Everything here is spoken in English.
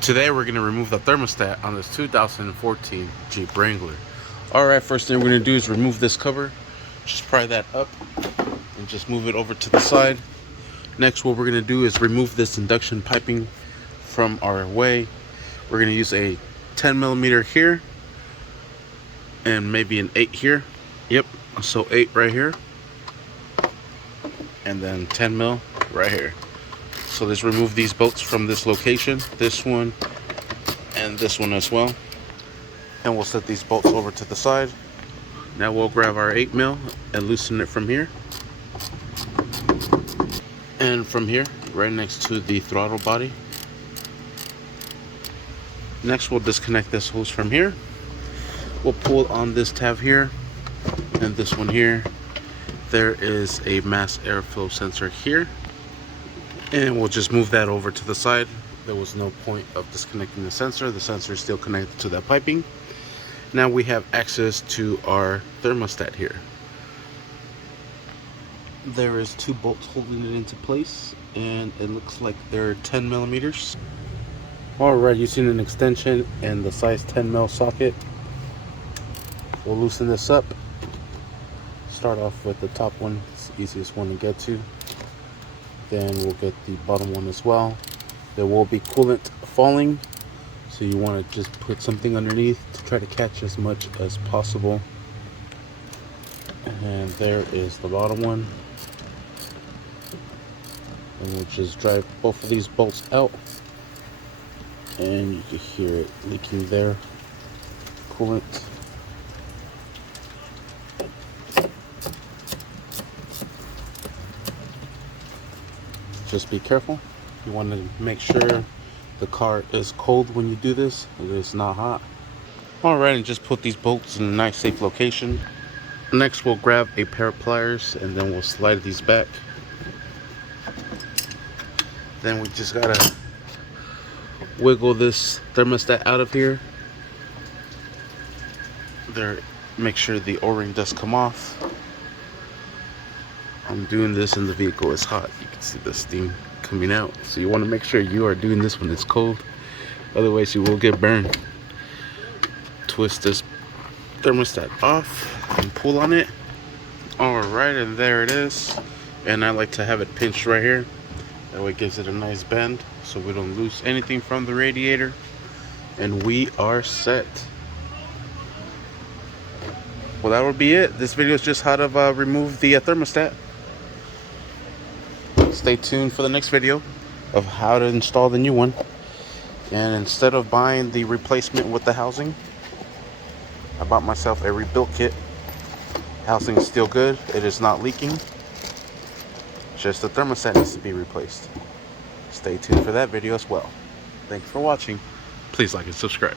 Today we're going to remove the thermostat on this 2014 Jeep Wrangler. Alright, first thing we're going to do is remove this cover. Just pry that up and just move it over to the side. Next, what we're going to do is remove this induction piping from our way. We're going to use a 10mm here and maybe an 8 here. Yep, so 8 right here and then 10mm right here. So let's remove these bolts from this location, this one and this one as well. And we'll set these bolts over to the side. Now we'll grab our 8mm and loosen it from here. And from here, right next to the throttle body. Next we'll disconnect this hose from here. We'll pull on this tab here and this one here. There is a mass airflow sensor here. And we'll just move that over to the side. There was no point of disconnecting the sensor. The sensor is still connected to that piping. Now we have access to our thermostat here. There is 2 bolts holding it into place, and it looks like they're 10mm. Alright, using an extension and the size 10mm socket, we'll loosen this up. Start off with the top one, it's the easiest one to get to. Then we'll get the bottom one as well. There will be coolant falling, so you want to just put something underneath to try to catch as much as possible. And there is the bottom one. And we'll just drive both of these bolts out, and you can hear it leaking there. Coolant. Just be careful. You want to make sure the car is cold when you do this. It is not hot. Alright, and just put these bolts in a nice safe location. Next we'll grab a pair of pliers and then we'll slide these back. Then we just gotta wiggle this thermostat out of here. There, make sure the O-ring does come off. I'm doing this and the vehicle is hot. You can see the steam coming out. So you want to make sure you are doing this when it's cold. Otherwise you will get burned. Twist this thermostat off and pull on it. Alright, and there it is. And I like to have it pinched right here. That way it gives it a nice bend so we don't lose anything from the radiator. And we are set. Well, that would be it. This video is just how to remove the thermostat. Stay tuned for the next video of how to install the new one. And instead of buying the replacement with the housing, I bought myself a rebuilt kit. Housing is still good. It is not leaking. Just the thermostat needs to be replaced. Stay tuned for that video as well. Thanks for watching. Please like and subscribe.